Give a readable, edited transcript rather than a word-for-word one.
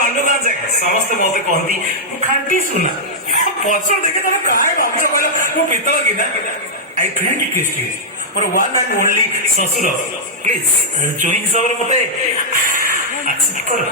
ମାଲୁନା ଯେ ସମସ୍ତେ ମତେ କହନ୍ତି ମୁଁ ଖାଣ୍ଟି ସୁନା ପଛ ଦେଖେ ତମେ କାହିଁ ଭାବୁଛ କହିଲ ମୁଁ ପିତଳ କିନା ଆଇ ଫ୍ରେଣ୍ଡ କିସ୍ଟି ମୋର ୱାନ୍ ଆଣ୍ଡ ଓନ୍ଲି ଶ୍ୱଶୁର ପ୍ଲିଜ ଯୋଇଁ ହିସାବରେ ମତେ ଆକ୍ସେପ୍ଟ କର।